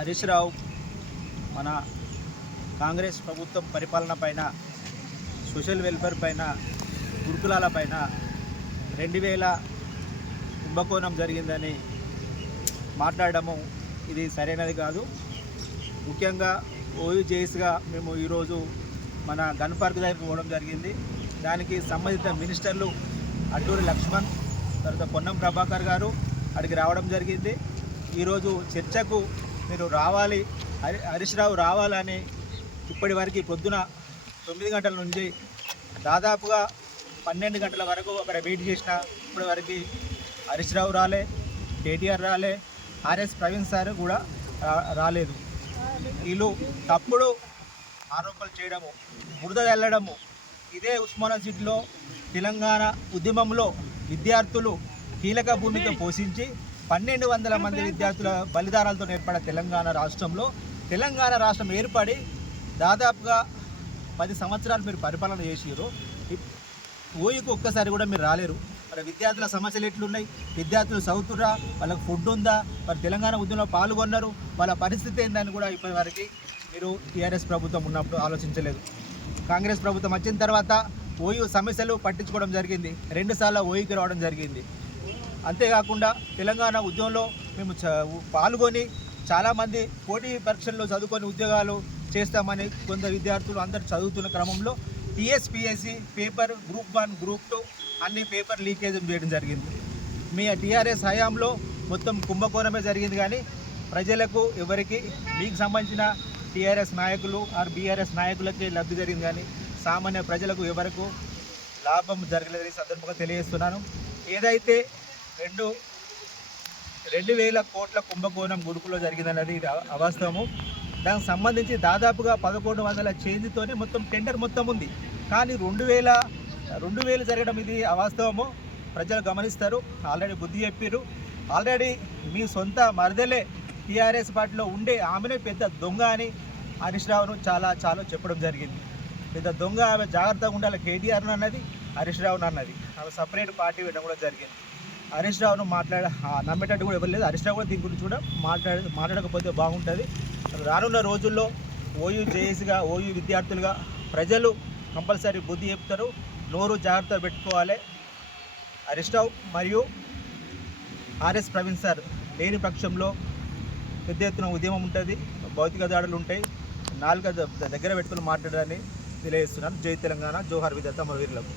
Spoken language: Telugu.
హరీష్ రావు మన కాంగ్రెస్ ప్రభుత్వం పరిపాలన పైన, సోషల్ వెల్ఫేర్ పైన, గురుకులాల పైన 2000 కుంభకోణం జరిగిందని మాట్లాడడము ఇది సరైనది కాదు. ముఖ్యంగా ఓయూజేఎస్గా మేము ఈరోజు మన గన్ పార్క్ దగ్గరికి పోవడం జరిగింది. దానికి సంబంధిత మినిస్టర్లు అడ్డూరి లక్ష్మణ్, తర్వాత పొన్నం ప్రభాకర్ గారు అక్కడికి రావడం జరిగింది. ఈరోజు చర్చకు మీరు రావాలి, హరీష్ రావు రావాలని ఇప్పటి వరకు పొద్దున 9 గంటల నుంచి దాదాపుగా 12 గంటల వరకు అక్కడ వెయిట్ చేసిన ఇప్పటి వరకు హరీష్ రావు రాలే, కేటీఆర్ రాలే, ఆర్ఎస్ ప్రవీణ్ సార్ కూడా రాలేదు. వీళ్ళు తప్పుడు ఆరోపణలు చేయడము, బురద వెళ్ళడము. ఇదే ఉస్మానియా సిటీలో తెలంగాణ ఉద్యమంలో విద్యార్థులు కీలక భూమిక పోషించి 1200 మంది విద్యార్థుల బలిదానాలతో ఏర్పడిన తెలంగాణ రాష్ట్రంలో, తెలంగాణ రాష్ట్రం ఏర్పడి దాదాపుగా 10 సంవత్సరాలు మీరు పరిపాలన చేసిరు. ఓయూకి ఒక్కసారి కూడా మీరు రాలేరు. మరి విద్యార్థుల సమస్యలు ఎట్లున్నాయి? విద్యార్థులు చదువుతుర్రా? వాళ్ళకి ఫుడ్ ఉందా? మరి తెలంగాణ ఉద్యమంలో పాల్గొన్నారు, వాళ్ళ పరిస్థితి ఏందని కూడా ఇప్పటివరకు మీరు టీఆర్ఎస్ ప్రభుత్వం ఉన్నప్పుడు ఆలోచించలేదు. కాంగ్రెస్ ప్రభుత్వం వచ్చిన తర్వాత ఓయూ సమస్యలు పట్టించుకోవడం జరిగింది. 2 సార్లు ఓయూకి రావడం జరిగింది. అంతేకాకుండా తెలంగాణ ఉద్యమంలో మేము పాల్గొని చాలామంది పోటీ పరీక్షల్లో చదువుకొని ఉద్యోగాలు చేస్తామని కొందరు విద్యార్థులు అందరూ చదువుతున్న క్రమంలో టీఎస్పీఎస్సీ పేపర్ గ్రూప్ 1, గ్రూప్ 2 అన్ని పేపర్ లీకేజ్ చేయడం జరిగింది. మీ టీఆర్ఎస్ హయాంలో మొత్తం కుంభకోణమే జరిగింది. కానీ ప్రజలకు ఎవరికి మీకు సంబంధించిన టీఆర్ఎస్ నాయకులు ఆర్ బీఆర్ఎస్ నాయకులకి లబ్ధి జరిగింది, కానీ సామాన్య ప్రజలకు ఎవరికి లాభం జరగలేదని సందర్భంగా తెలియజేస్తున్నాను. ఏదైతే 2,000 కోట్ల కుంభకోణం గురుకులో జరిగిందన్నది అవాస్తవము. దానికి సంబంధించి దాదాపుగా 1100 చేంజ్తోనే మొత్తం టెండర్ మొత్తం ఉంది. కానీ 2,000 జరగడం ఇది అవాస్తవము. ప్రజలు గమనిస్తారు. ఆల్రెడీ బుద్ధి చెప్పారు. ఆల్రెడీ మీ సొంత మరదలే టీఆర్ఎస్ పార్టీలో ఉండే ఆమెనే పెద్ద దొంగ అని హరీష్ రావును చాలా చెప్పడం జరిగింది. పెద్ద దొంగ, ఆమె జాగ్రత్తగా ఉండాలి. కేటీఆర్ను అన్నది, హరీష్ రావును అన్నది. ఆమె సపరేట్ పార్టీ పెట్టడం కూడా జరిగింది. హరీష్ రావును నమ్మేటట్టు కూడా ఎవరు లేదు. హరీష్ రావు కూడా దీని గురించి కూడా మాట్లాడకపోతే బాగుంటుంది. రానున్న రోజుల్లో ఓయూజేఎస్గా, ఓయూ విద్యార్థులుగా ప్రజలు కంపల్సరీ బుద్ధి చెప్తారు. నోరు జాగ్రత్త పెట్టుకోవాలి. హరీష్ రావు మరియు ఆర్ఎస్ ప్రవీణ్ సార్ లేని పక్షంలో పెద్ద ఎత్తున ఉద్యమం ఉంటుంది, భౌతిక దాడులు ఉంటాయి. నాలుక దగ్గర పెట్టుకుని మాట్లాడాలని తెలియజేస్తున్నాను. జై తెలంగాణ, జోహార్ విధాత అమరవీరులకు.